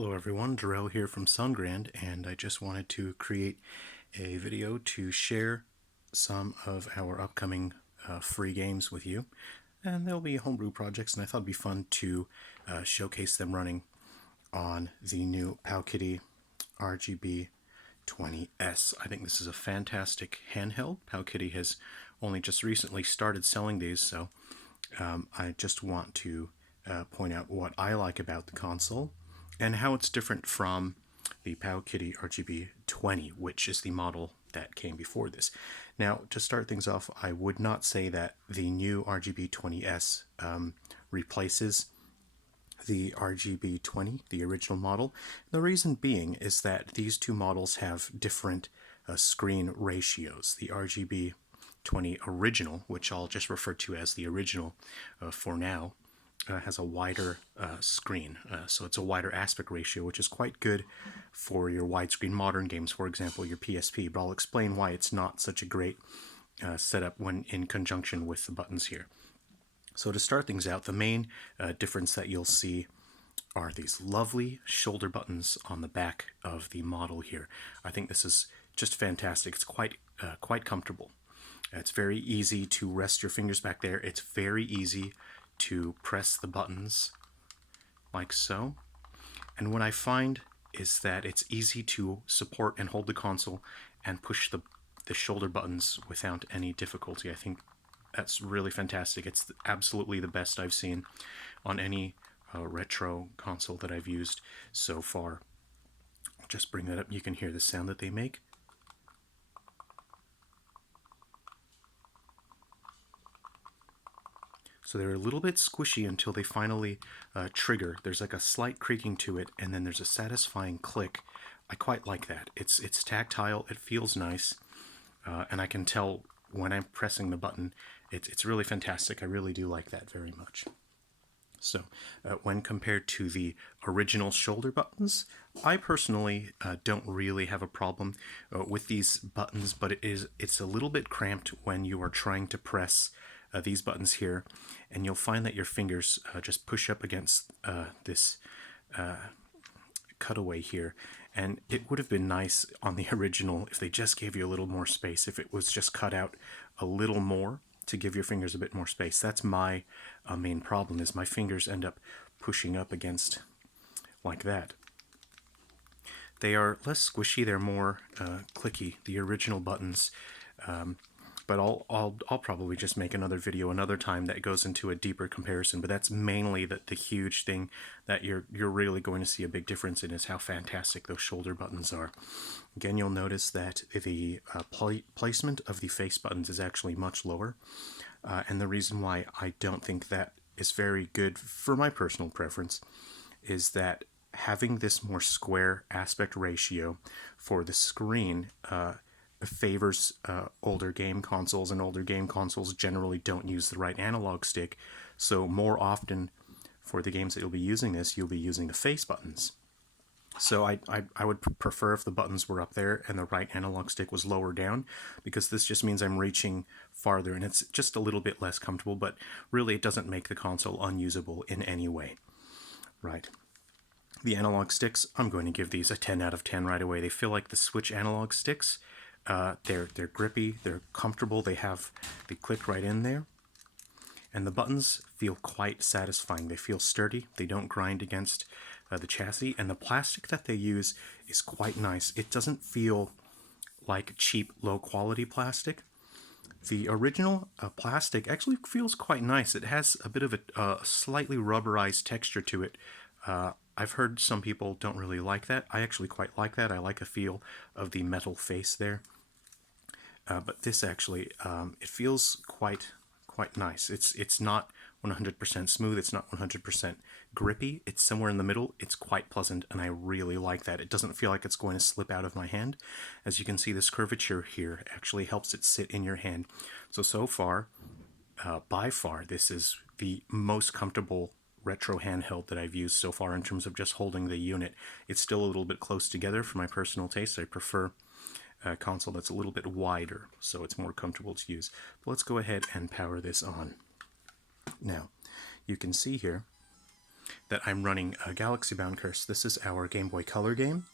Hello everyone, Darrell here from Sungrand, and I just wanted to create a video to share some of our upcoming free games with you. And they'll be homebrew projects, and I thought it'd be fun to showcase them running on the new Powkiddy RGB20S. I think this is a fantastic handheld. Powkiddy has only just recently started selling these, so I just want to point out what I like about the console and how it's different from the Powkiddy RGB20, which is the model that came before this. Now, to start things off, I would not say that the new RGB20S replaces the RGB20, the original model. The reason being is that these two models have different screen ratios. The RGB20 original, which I'll just refer to as the original for now, has a wider screen, so it's a wider aspect ratio, which is quite good for your widescreen modern games, for example, your PSP, but I'll explain why it's not such a great setup when in conjunction with the buttons here. So to start things out, the main difference that you'll see are these lovely shoulder buttons on the back of the model here. I think this is just fantastic. It's quite comfortable. It's very easy to rest your fingers back there. It's very easy to press the buttons like so. And what I find is that it's easy to support and hold the console and push the shoulder buttons without any difficulty. I think that's really fantastic. It's absolutely the best I've seen on any retro console that I've used so far. I'll just bring that up. You can hear the sound that they make. So they're a little bit squishy until they finally trigger. There's like a slight creaking to it, and then there's a satisfying click. I quite like that. It's tactile, it feels nice, and I can tell when I'm pressing the button. It's really fantastic. I really do like that very much. So when compared to the original shoulder buttons, I personally don't really have a problem with these buttons, but it's a little bit cramped when you are trying to press these buttons here, and you'll find that your fingers just push up against this cutaway here, and it would have been nice on the original if they just gave you a little more space, if it was just cut out a little more to give your fingers a bit more space. That's my main problem, is my fingers end up pushing up against like that. They are less squishy, they're more clicky, the original buttons. But I'll probably just make another video another time that goes into a deeper comparison. But that's mainly the huge thing that you're really going to see a big difference in, is how fantastic those shoulder buttons are. Again, you'll notice that the placement of the face buttons is actually much lower. And the reason why I don't think that is very good for my personal preference is that having this more square aspect ratio for the screen favors older game consoles, and older game consoles generally don't use the right analog stick, so more often for the games that you'll be using this, you'll be using the face buttons. So I would prefer if the buttons were up there and the right analog stick was lower down, because this just means I'm reaching farther and it's just a little bit less comfortable, but really it doesn't make the console unusable in any way. Right. The analog sticks, I'm going to give these a 10 out of 10 right away. They feel like the Switch analog sticks. They're grippy, they're comfortable, they click right in there, and the buttons feel quite satisfying. They feel sturdy, they don't grind against the chassis, and the plastic that they use is quite nice. It doesn't feel like cheap, low-quality plastic. The original plastic actually feels quite nice. It has a bit of a slightly rubberized texture to it. I've heard some people don't really like that. I actually quite like that. I like the feel of the metal face there. But this actually, it feels quite nice. It's not 100% smooth. It's not 100% grippy. It's somewhere in the middle. It's quite pleasant, and I really like that. It doesn't feel like it's going to slip out of my hand. As you can see, this curvature here actually helps it sit in your hand. So far, by far, this is the most comfortable retro handheld that I've used so far in terms of just holding the unit. It's still a little bit close together for my personal taste. I prefer a console that's a little bit wider, so it's more comfortable to use. But let's go ahead and power this on. Now, you can see here that I'm running Galaxy Bound Curse. This is our Game Boy Color game,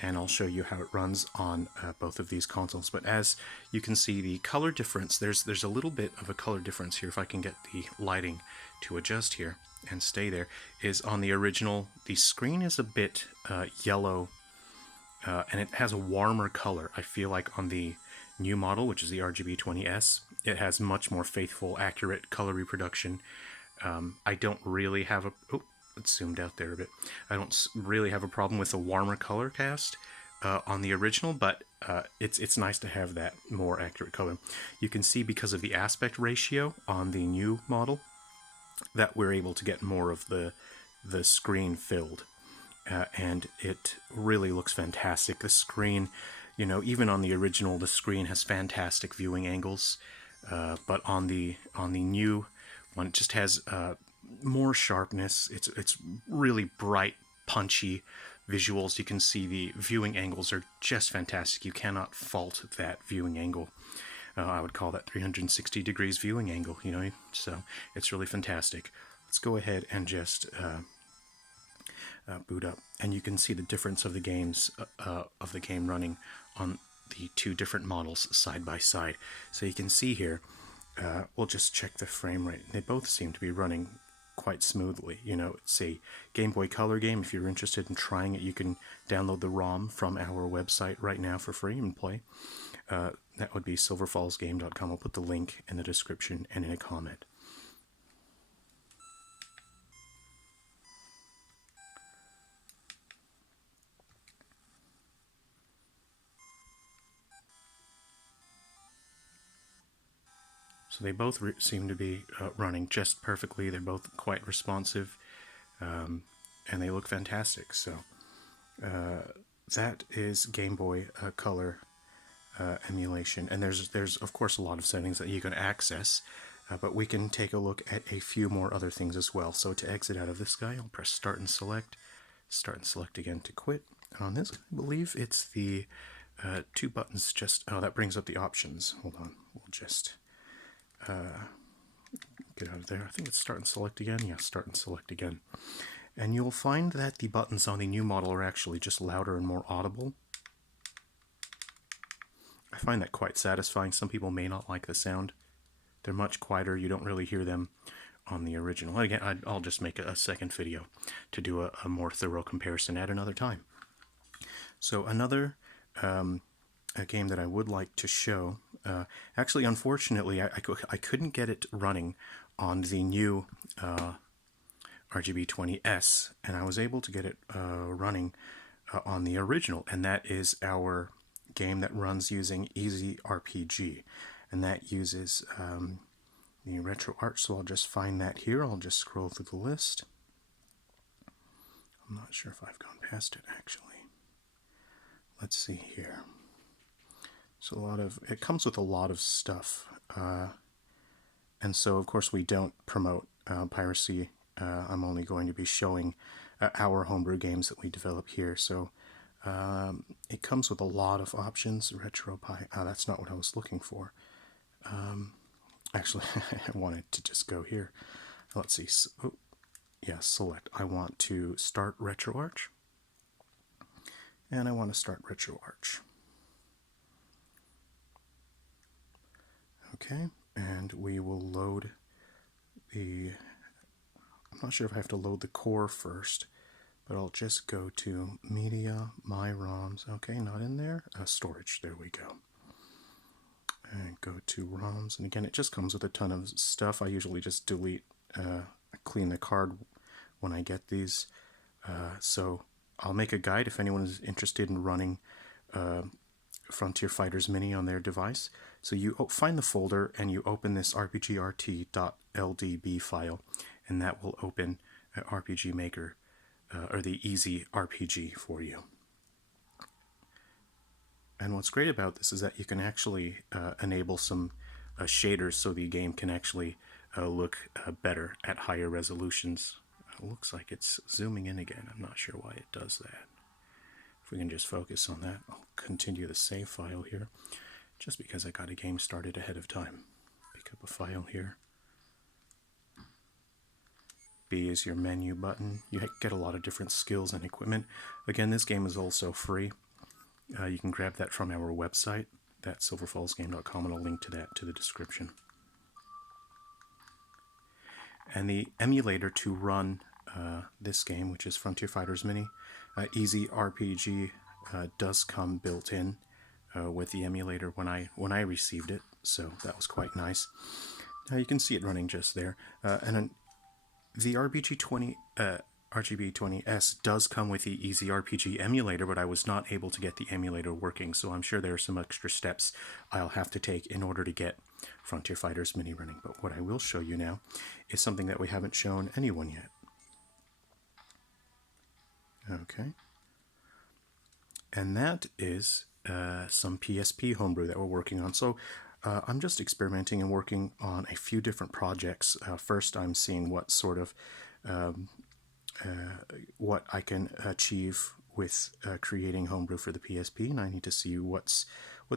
and I'll show you how it runs on both of these consoles. But as you can see, the color difference, there's a little bit of a color difference here. If I can get the lighting to adjust here and stay there, is on the original, the screen is a bit yellow, and it has a warmer color. I feel like on the new model, which is the RGB20S, it has much more faithful, accurate color reproduction. I don't really have a... Oh, it's zoomed out there a bit. I don't really have a problem with the warmer color cast on the original, but it's nice to have that more accurate color. You can see because of the aspect ratio on the new model that we're able to get more of the screen filled. And it really looks fantastic. The screen, you know, even on the original, the screen has fantastic viewing angles, but on the new one, it just has more sharpness. It's really bright, punchy visuals. You can see the viewing angles are just fantastic. You cannot fault that viewing angle. I would call that 360 degrees viewing angle, you know, so it's really fantastic. Let's go ahead and just boot up, and you can see the difference of the games of the game running on the two different models side by side. So you can see here, we'll just check the frame rate. They both seem to be running quite smoothly. You know, it's a Game Boy Color game. If you're interested in trying it, you can download the ROM from our website right now for free and play. That would be silverfallsgame.com. I'll put the link in the description and in a comment. So they both seem to be running just perfectly. They're both quite responsive, and they look fantastic. So that is Game Boy Color emulation. And there's of course a lot of settings that you can access, but we can take a look at a few more other things as well. So to exit out of this guy, I'll press start and select again to quit. And on this, I believe it's the two buttons just... Oh, that brings up the options. Hold on, we'll just... get out of there. I think it's start and select again. Yeah, start and select again. And you'll find that the buttons on the new model are actually just louder and more audible. I find that quite satisfying. Some people may not like the sound. They're much quieter. You don't really hear them on the original. Again, I'll just make a second video to do a more thorough comparison at another time. So another a game that I would like to show. Actually, unfortunately, I couldn't get it running on the new RGB20S, and I was able to get it running on the original, and that is our game that runs using Easy RPG, and that uses the RetroArch. So I'll just find that here. I'll just scroll through the list. I'm not sure if I've gone past it, actually. Let's see here. So it comes with a lot of stuff, and so of course we don't promote piracy. I'm only going to be showing our homebrew games that we develop here. So it comes with a lot of options. RetroPie. That's not what I was looking for. Actually, I wanted to just go here. Let's see. Oh, yeah, select. I want to start RetroArch, and I want to start RetroArch. Okay, and we will load the... I'm not sure if I have to load the core first, but I'll just go to Media, My ROMs. Okay, not in there. Storage, there we go. And go to ROMs, and again, it just comes with a ton of stuff. I usually just delete, clean the card when I get these. So I'll make a guide if anyone is interested in running Frontier Fighters Mini on their device. So you find the folder and you open this rpgrt.ldb file, and that will open RPG Maker, or the Easy RPG for you. And what's great about this is that you can actually enable some shaders so the game can actually look better at higher resolutions. It looks like it's zooming in again. I'm not sure why it does that. If we can just focus on that, I'll continue the save file here, just because I got a game started ahead of time. Pick up a file here. B is your menu button. You get a lot of different skills and equipment. Again, this game is also free. You can grab that from our website, that's silverfallsgame.com, and I'll link to that to the description. And the emulator to run this game, which is Frontier Fighters Mini, Easy RPG, does come built in with the emulator when I received it, so that was quite nice. Now you can see it running just there, and the RGB20S does come with the Easy RPG emulator, but I was not able to get the emulator working, so I'm sure there are some extra steps I'll have to take in order to get Frontier Fighters Mini running. But what I will show you now is something that we haven't shown anyone yet. Okay. And that is some PSP homebrew that we're working on. So I'm just experimenting and working on a few different projects. First, I'm seeing what sort of what I can achieve with creating homebrew for the PSP, and I need to see what's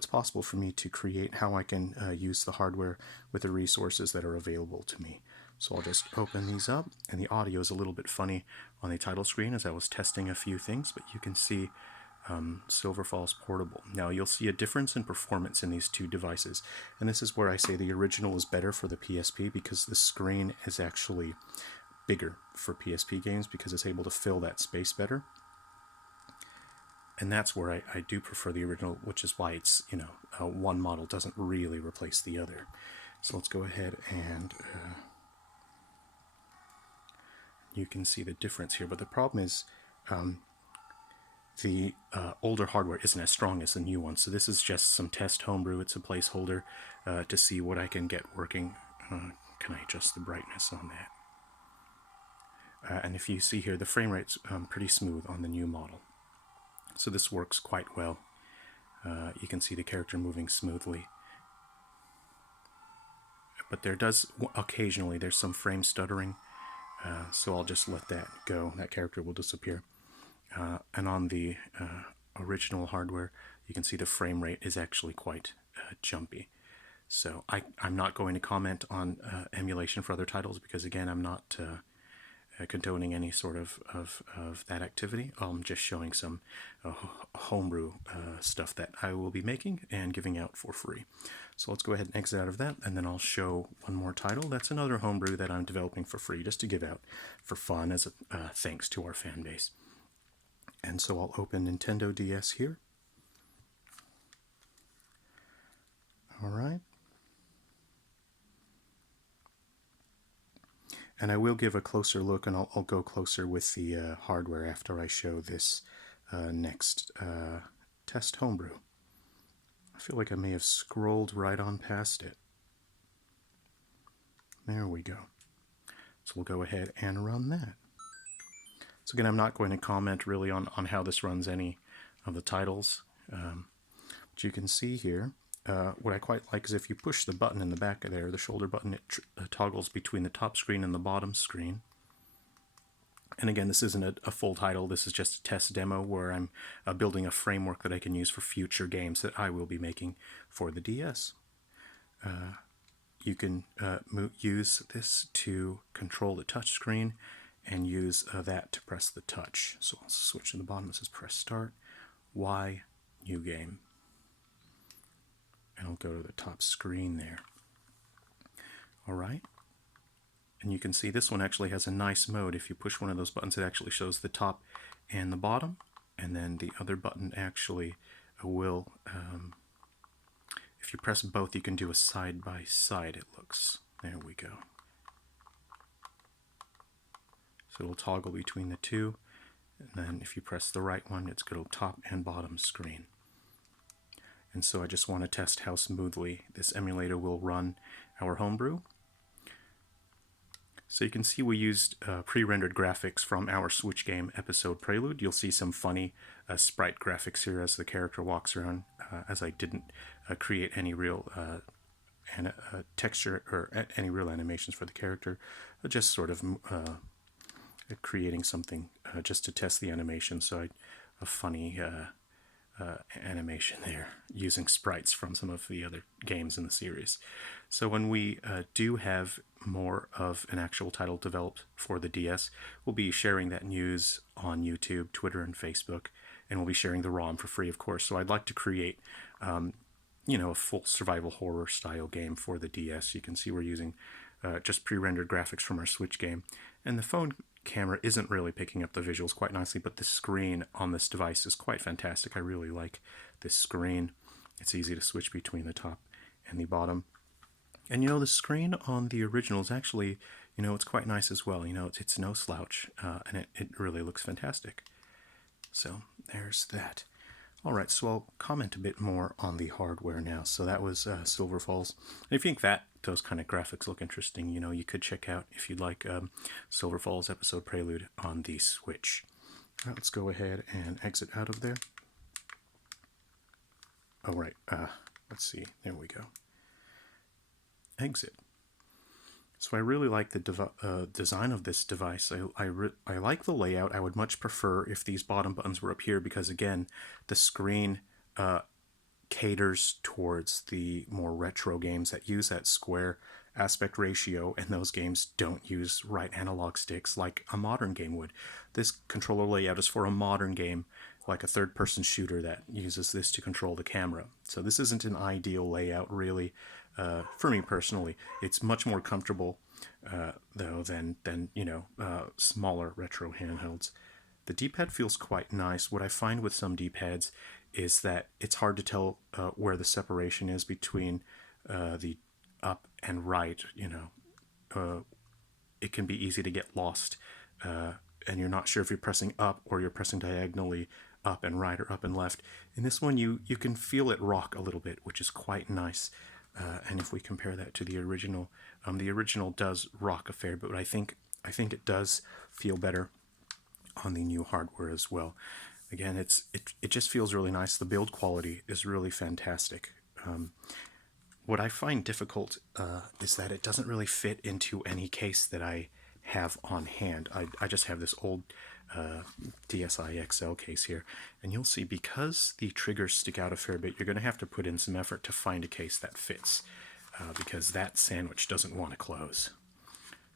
possible for me to create, how I can use the hardware with the resources that are available to me. So I'll just open these up, and the audio is a little bit funny on the title screen as I was testing a few things, but you can see Silver Falls Portable. Now you'll see a difference in performance in these two devices, and this is where I say the original is better for the PSP because the screen is actually bigger for PSP games because it's able to fill that space better. And that's where I do prefer the original, which is why it's, you know, one model doesn't really replace the other. So let's go ahead and you can see the difference here. But the problem is the older hardware isn't as strong as the new one. So this is just some test homebrew. It's a placeholder to see what I can get working. Can I adjust the brightness on that? And if you see here, the frame rate's pretty smooth on the new model. So this works quite well. You can see the character moving smoothly. But there does, occasionally, there's some frame stuttering. So I'll just let that go. That character will disappear. And on the original hardware, you can see the frame rate is actually quite jumpy. So I'm not going to comment on emulation for other titles because, again, I'm not condoning any sort of that activity. I'm just showing some homebrew stuff that I will be making and giving out for free. So let's go ahead and exit out of that, and then I'll show one more title. That's another homebrew that I'm developing for free, just to give out for fun as a thanks to our fan base. And so I'll open Nintendo DS here. All right. And I will give a closer look, and I'll go closer with the hardware after I show this next test homebrew. I feel like I may have scrolled right on past it. There we go. So we'll go ahead and run that. So again, I'm not going to comment really on how this runs any of the titles. But you can see here, what I quite like is if you push the button in the back of there, the shoulder button, it toggles between the top screen and the bottom screen. And again, this isn't a full title, this is just a test demo where I'm building a framework that I can use for future games that I will be making for the DS. You can use this to control the touch screen and use that to press the touch. So I'll switch to the bottom, it says press start, Y, new game. And I'll go to the top screen there. All right. And you can see this one actually has a nice mode. If you push one of those buttons, it actually shows the top and the bottom. And then the other button actually will, if you press both, you can do a side by side, it looks. There we go. So it'll toggle between the two. And then if you press the right one, it's going to top and bottom screen. And so I just want to test how smoothly this emulator will run our homebrew. So you can see we used pre-rendered graphics from our Switch game Episode Prelude. You'll see some funny sprite graphics here as the character walks around, as I didn't create any real texture or any real animations for the character, just sort of creating something just to test the animation. So a funny animation there using sprites from some of the other games in the series. So when we do have more of an actual title developed for the DS, we'll be sharing that news on YouTube, Twitter, and Facebook, and we'll be sharing the ROM for free, of course. So I'd like to create a full survival horror style game for the DS. You can see we're using just pre-rendered graphics from our Switch game, and the phone camera isn't really picking up the visuals quite nicely, but the screen on this device is quite fantastic. I really like this screen. It's easy to switch between the top and the bottom. And the screen on the original is actually, it's quite nice as well. It's no slouch, and it really looks fantastic. So there's that. All right, so I'll comment a bit more on the hardware now. So that was Silver Falls. And if you think those kind of graphics look interesting, you could check out, if you'd like, Silver Falls Episode Prelude on the Switch. All right, let's go ahead and exit out of there. Oh, right. Let's see. There we go. Exit. So I really like the design of this device. I like the layout. I would much prefer if these bottom buttons were up here because, again, the screen caters towards the more retro games that use that square aspect ratio, and those games don't use right analog sticks like a modern game would. This controller layout is for a modern game, like a third-person shooter that uses this to control the camera. So this isn't an ideal layout, really. For me personally, it's much more comfortable, though, than smaller retro handhelds. The D-pad feels quite nice. What I find with some D-pads is that it's hard to tell where the separation is between the up and right. It can be easy to get lost, and you're not sure if you're pressing up or you're pressing diagonally up and right or up and left. In this one, you can feel it rock a little bit, which is quite nice. And if we compare that to the original does rock a fair bit, but I think it does feel better on the new hardware as well. Again, it just feels really nice. The build quality is really fantastic. What I find difficult is that it doesn't really fit into any case that I have on hand. I just have this old DSi XL case here, and you'll see because the triggers stick out a fair bit, you're going to have to put in some effort to find a case that fits, because that sandwich doesn't want to close.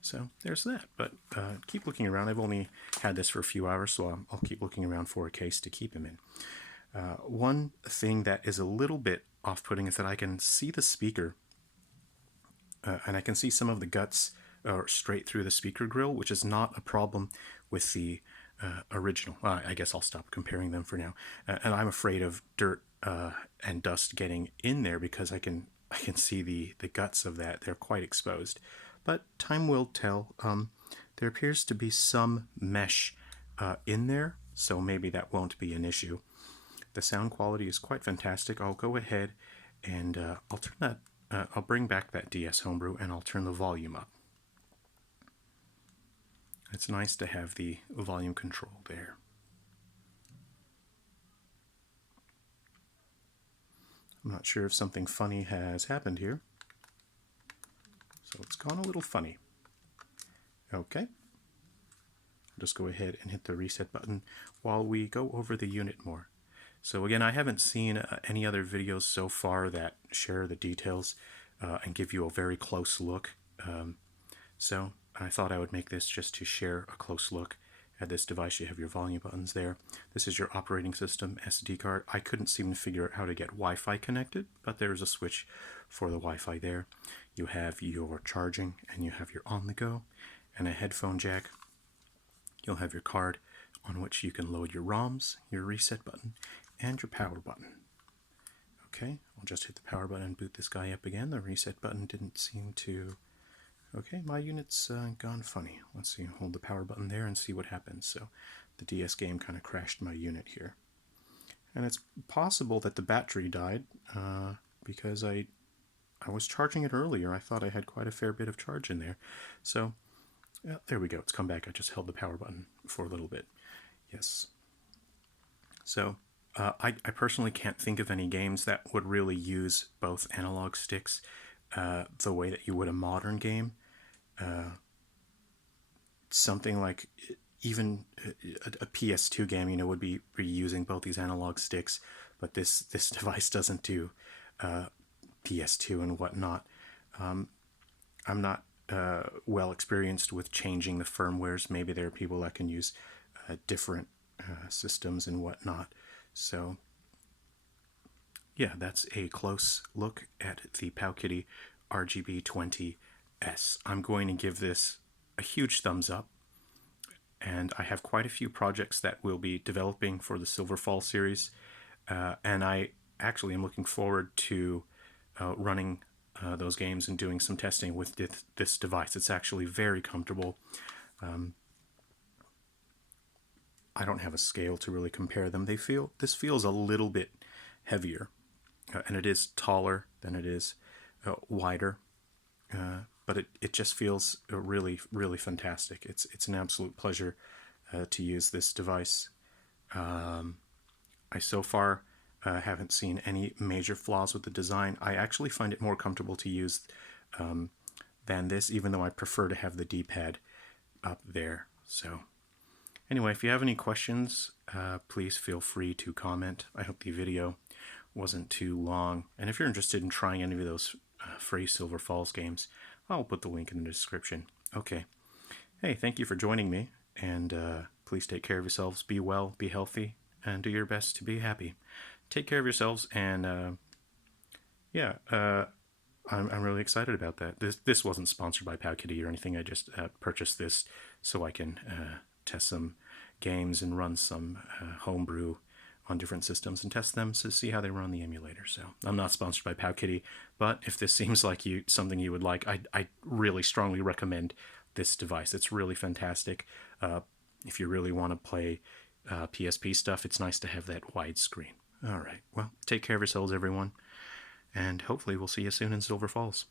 So there's that, but keep looking around. I've only had this for a few hours, so I'll keep looking around for a case to keep him in. One thing that is a little bit off-putting is that I can see the speaker, and I can see some of the guts straight through the speaker grill, which is not a problem with the original. I guess I'll stop comparing them for now. And I'm afraid of dirt and dust getting in there because I can see the guts of that. They're quite exposed. But time will tell. There appears to be some mesh in there, so maybe that won't be an issue. The sound quality is quite fantastic. I'll go ahead and I'll turn that. I'll bring back that DS Homebrew and I'll turn the volume up. It's nice to have the volume control there. I'm not sure if something funny has happened here. So it's gone a little funny. Okay. I'll just go ahead and hit the reset button while we go over the unit more. So again, I haven't seen any other videos so far that share the details and give you a very close look. So I thought I would make this just to share a close look at this device. You have your volume buttons there. This is your operating system SD card. I couldn't seem to figure out how to get Wi-Fi connected, but there's a switch for the Wi-Fi there. You have your charging and you have your on-the-go and a headphone jack. You'll have your card on which you can load your ROMs, your reset button, and your power button. Okay, I'll just hit the power button and boot this guy up again. The reset button didn't seem to... Okay, my unit's gone funny. Let's see, hold the power button there and see what happens. So the DS game kind of crashed my unit here. And it's possible that the battery died because I was charging it earlier. I thought I had quite a fair bit of charge in there. So there we go, it's come back. I just held the power button for a little bit. Yes. So I personally can't think of any games that would really use both analog sticks the way that you would a modern game. Something like even a PS2 game, would be using both these analog sticks, but this device doesn't do PS2 and whatnot. I'm not well experienced with changing the firmwares. Maybe there are people that can use different systems and whatnot. So yeah, that's a close look at the Powkiddy RGB20S. I'm going to give this a huge thumbs up, and I have quite a few projects that we'll be developing for the Silverfall series, and I actually am looking forward to running those games and doing some testing with this device. It's actually very comfortable. I don't have a scale to really compare them. This feels a little bit heavier, and it is taller than it is wider, but it just feels really, really fantastic. It's an absolute pleasure to use this device. I so far haven't seen any major flaws with the design. I actually find it more comfortable to use than this, even though I prefer to have the D-pad up there. So anyway, if you have any questions, please feel free to comment. I hope the video wasn't too long. And if you're interested in trying any of those free Silver Falls games, I'll put the link in the description. Okay. Hey, thank you for joining me, and please take care of yourselves. Be well, be healthy, and do your best to be happy. Take care of yourselves, and yeah, I'm really excited about that. This wasn't sponsored by Powkiddy or anything. I just purchased this so I can test some games and run some Homebrew on different systems and test them to see how they run the emulator. So I'm not sponsored by Powkiddy, but if this seems like something you would like, I really strongly recommend this device. It's really fantastic. If you really want to play PSP stuff, it's nice to have that wide screen. All right, well, take care of yourselves, everyone, and hopefully we'll see you soon in Silver Falls.